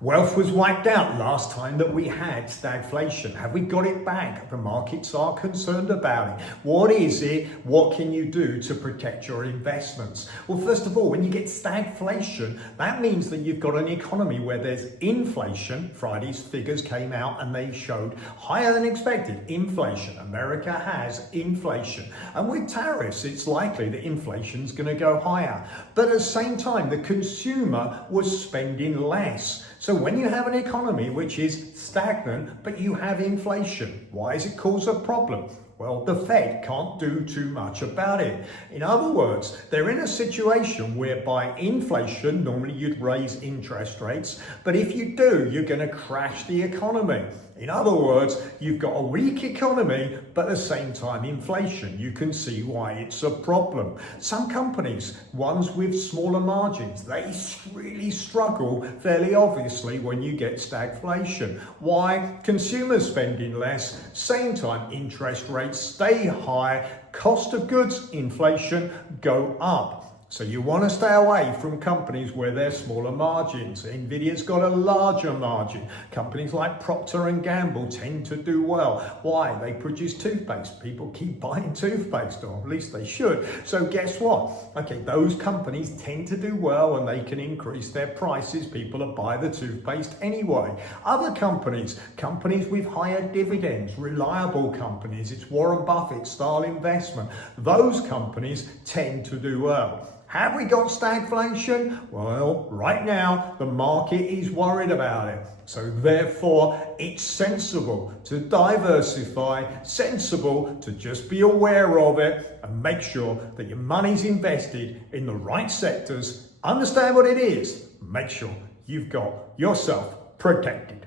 Wealth was wiped out last time that we had stagflation. Have we got it back? The markets are concerned about it. What is it? What can you do to protect your investments? Well, first of all, when you get stagflation, that means that you've got an economy where there's inflation. Friday's figures came out and they showed higher than expected inflation. America has inflation. And with tariffs, it's likely that inflation's going to go higher. But at the same time, the consumer was spending less. So when you have an economy which is stagnant, but you have inflation, why does it cause a problem? Well, the Fed can't do too much about it. In other words, they're in a situation whereby inflation, normally you'd raise interest rates, but if you do, you're going to crash the economy. In other words, you've got a weak economy, but at the same time inflation. You can see why it's a problem. Some companies, ones with smaller margins, they really struggle fairly obviously when you get stagflation. Why? Consumers spending less, same time interest rates stay high, cost of goods, inflation go up. So you want to stay away from companies where they're smaller margins. Nvidia's got a larger margin. Companies like Procter & Gamble tend to do well. Why? They produce toothpaste. People keep buying toothpaste, or at least they should. So guess what? Okay, those companies tend to do well and they can increase their prices. People will buy the toothpaste anyway. Other companies with higher dividends, reliable companies, it's Warren Buffett style investment. Those companies tend to do well. Have we got stagflation? Well, right now, the market is worried about it. So therefore, it's sensible to diversify, sensible to just be aware of it and make sure that your money's invested in the right sectors, understand what it is, make sure you've got yourself protected.